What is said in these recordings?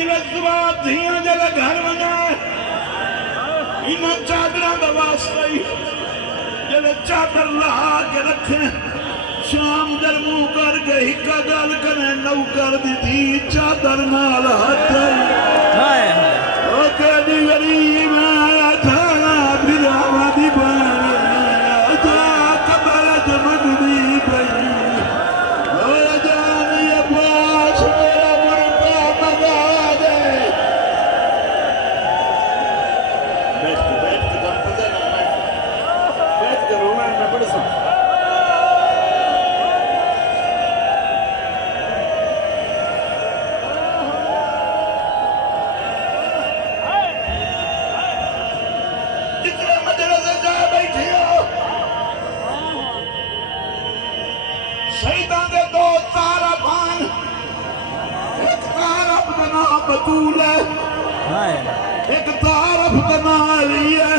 मजलिस सुबह धियां जल घर वञा इन चादर का वास्ता ही जल चादर लहा के रखे शाम जल मुंह करके एक गल करे नौकर दी थी चादर नाल हाथ ओ केडी गरीब थाना बिरावा दी बन जा कबर जमदी पई ओ जान ये पास मेरा मुर्गा मगा दे बैठ के दम पता ना बैठ के रोना मैं पड़ सकता बतूल है एक तारफ का नाली है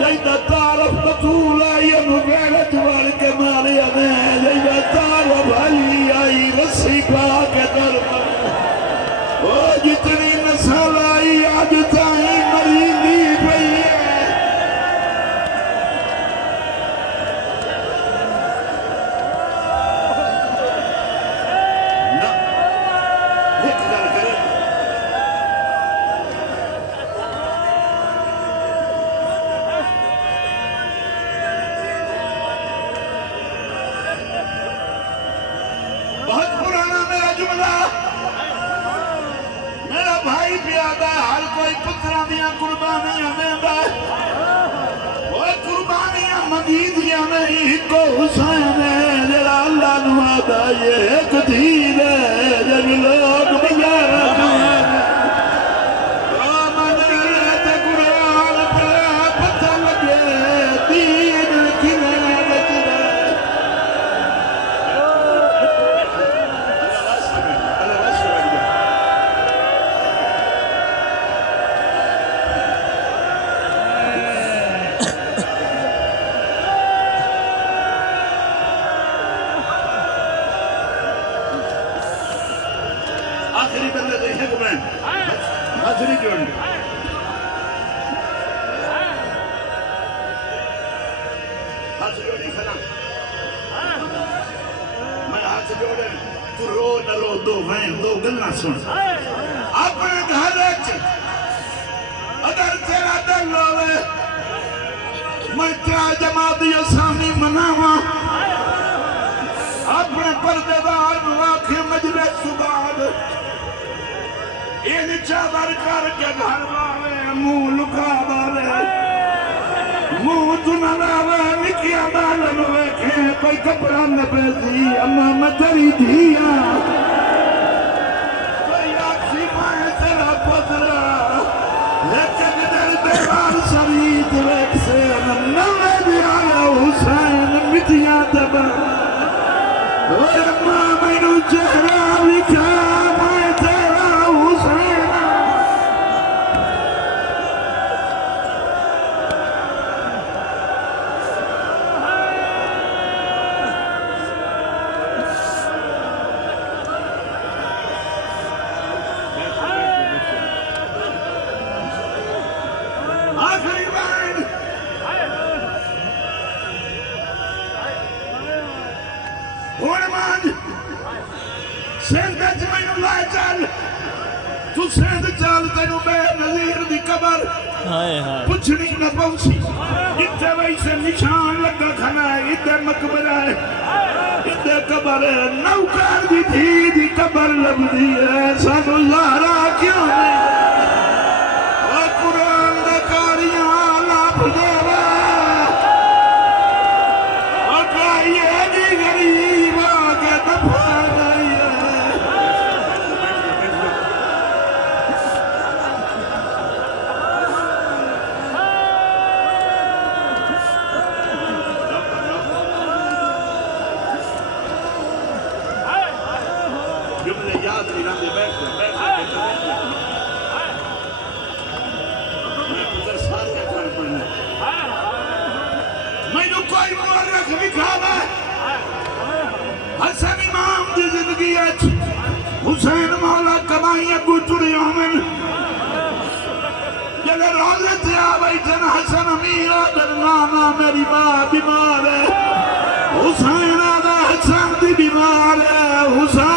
जैदा तारफ बतूल है ये मुबैरत वाल के मारे ने जैदा तारफ अली आई रस्सी पा के दर ओ जितनी नस्ल आई आज ताई मरीनी पई है कुर्बानियां देंदा ओए कुर्बानियां मंगीदियां नहीं को हुसैन है जरा अल्लाह नु आदा ये एक दीन है जब लोग बजार ओ मन ते कुरान पे पता लगे दीन किने बचदा आखिरी बंदे देखे को मैं आखिरी जोड़ हाथ जोड़ी खड़ा मैं हाथ जोड़े तू रो न रो दो वैन दो गल्ला सुन अपने घर अगर तेरा दिल होवे मैं तेरा जमात सामी मनावा अपने पर्देदार आखे मजलिस सुबह इन चादर करके घर वाले मुंह लुका बाले मुंह चुना लावे निकिया बालन वेखे कोई कपड़ा न पैसी अम्मा मदरी दिया कोई आखी माए तेरा पुत्रा एक दर दरबार शरीफ वेख से नवे दिया हुसैन मिटिया दबा ओए अम्मा मैनू चेहरा लिखा तू सेंध चाल तेनू बेनज़ीर दी कबर पुछनी न पहुंची इत्थे वैसे निशान लगा खना इत्थे मकबरा है इत्थे कबर है नौकर दी थी दी कबर लभदी है सानू ज़हरा क्यों नहीं ओ कुरान दा कारियां लाभ देवा ओ काये दी गरीब आके दफा हुसैन मौला कमाई अगू टुरिया बादशाह बैठन हसन अमीर आदर नाना मेरी मां बीमार है हुसैन आदा हसन दी बीमार है हुसैन